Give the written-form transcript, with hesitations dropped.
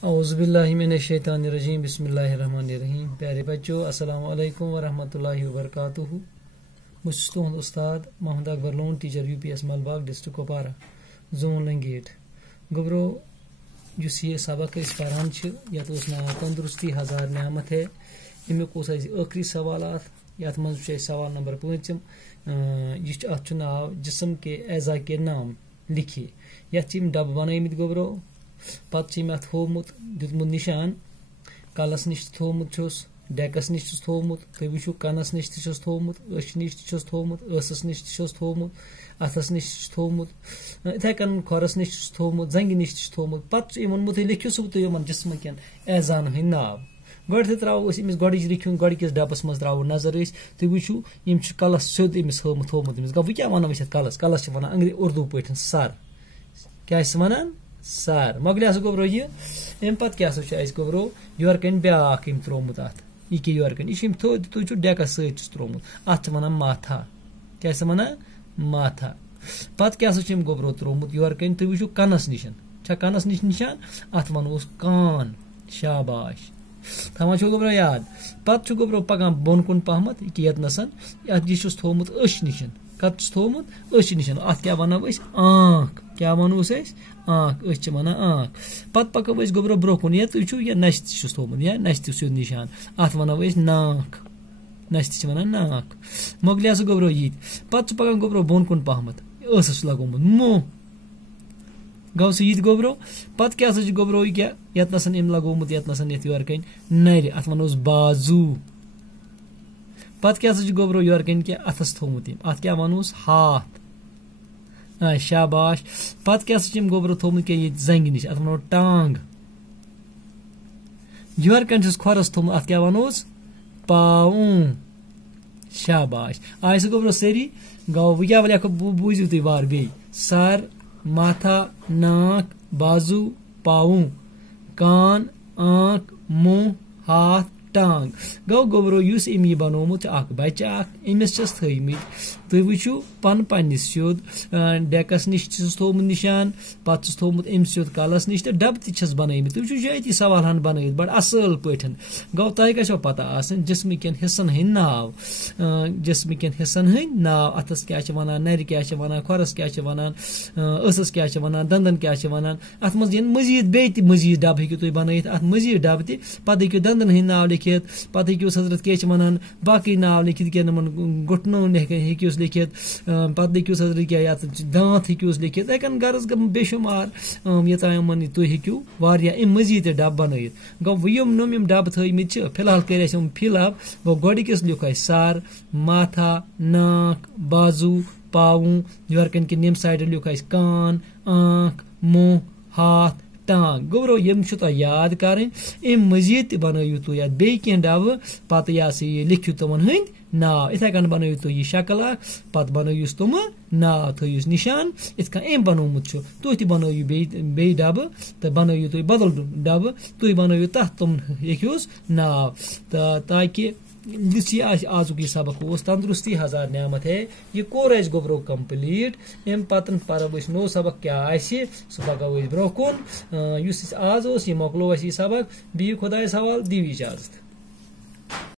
औज़ुबिल्लाहि मिनश्शैतानिर्रजीम बिस्मिल्लाहिर्रहमानिर्रहीम। प्यारे बच्चों, अस्सलाम वालेकुम वरहमतुल्लाहि वबरकातुहू। बस तुहद उस्ताद Mohammad Akbar Lone, teacher UPS Malbagh district Kupwara zone Langate. गबरो जुस ये सबक पारान ये नाम तंदुरुस्ती हजार न्यामत है। अमुक आखिरी सवालात ये मज सवाल नंबर 5 यह नाव जिसम के एजा के नाम लिखिए। ये डब बनमित गबरो पे थोमुत दितमुत निशान कलस नश थोमुत डेकस नश थोमुत तुम वो कनस नश थोमुत अश नश थोमुत ऐसस नश थोमुत अथस नश थोमुत इथे कन खोरस नश थोमुत जंग नश थोमुत पे वोनमुत लिखियो सह तुम जिसम कन एजान हंद नाव गो त्रो गो लिखुन गोकिस डबस मज त्रो नजर तुम वो कलस सोद अमिस थोमुत गो क्या वनो कलस कलस वन उर्दू पे सर क्या वन सर मोगल गोबरो यह अम पे क्या गोबरो योर कन ब्या त्रोमुत अत यह योर कन यह तुम डेकस त्रोमुत अत वन माथा क्या वन माथा पे क्या गोबरो त्रोमुत योर कन तुम वो कनस निशन कनस नश निशान अत वनोस कान शाबाश थमा गोबरो याद पे गोबरो पकान बोन कुन पहमत ये नसन यह थोमुत अश निशन कत थोमुत अश निशन अत क्या वनो आँख क्या वनोस आँख वन आँख पे पको गोबरो ब्रो कुन ये तुम यह नश थोमुत या नश सोद निशान अत वनो नाक नश वन नाक मोगल गोबरो ये पे पकान गोबरो बोन कुन पहमत ऐसस लगोमुत मुँह गो सह ये गोबरो पे क्या गोबरो क्या ये नसन अम लगोमुत ये नसन ये योर कन नर अत वनोस बाजू पे क्या गोबरो योर कन क्या अथस थोमुत अत क्या वनोस हाथ शाबाश पे क्या गोबरो थोमुत क्या ये जंग नश अत वनो टांग योर कन खोरस थोमुत अत क्या वनोस पाऊ शाबाश आय गोबरो सारी गो वो क्या लिखो बूझो तुम वार बे सर माथा नाक बाजू पाऊ कान आँख मुँह हाथ टांग गो गोबरो युस अम यह बनोमुत बच्चे अमिस थमित तुम वो पन पन्निस सोद डेकस नश थोमुत निशान पे थोमुत अम सोद कलस नश तो डब तस बनमित तुम ये सवाल हन बनवित बड़ असल पे गो तह गो पता जिसम कन हिस्सन हंद नाव जिसम कन हिस्सन हंद नाव अथस क्या वन नर क्या वन खोरस क्या वन ऐसस क्या वन दंदन क्या वन अत मज मजीद बे मजीद डब हेकु तुम बनवित अत मजीद डब पे हेकु दंदन हंद नाव लिखित पे हेकु हजरत क्या वन बाकी नाव लिखित क्या घुटनों हेकु लिखित पे हेकु हजरत क्या दांत हेकु लिखित कन गर्ज बेशुमार योतान तुम हेकु वारिया अम मजीद डब बनवित गो यम नम यम डब थमित फिलहाल कर फिल अप गो गोकिस लिख सर माथा नाक बाजू पाऊ योर कन कि यम साइड लिख कान आँख मुँह हाथ टांग गोबरो यम याद कर अम मजीद बनू तुम ये बे कह डब पे यह लिखियो तुमन हंद नाव इथे कन बनू तुम यह शक्ल पे बनू तुम नाव थोस निशान इत अम बनोमुत तुम बनू बे डब तो बनू तुम बदल डब तुम बनू तथ तुम लिखोस नाव ताकि आज यह सबक तंदुरुस्ती हजार न्यामत है यह कोर गोबरो कंप्लीट अम पतन पर नो सबक क्या सह पको ब्रो कुन आज यह मोकलो यह सबक बी खुदा सवाल दी इजाजत।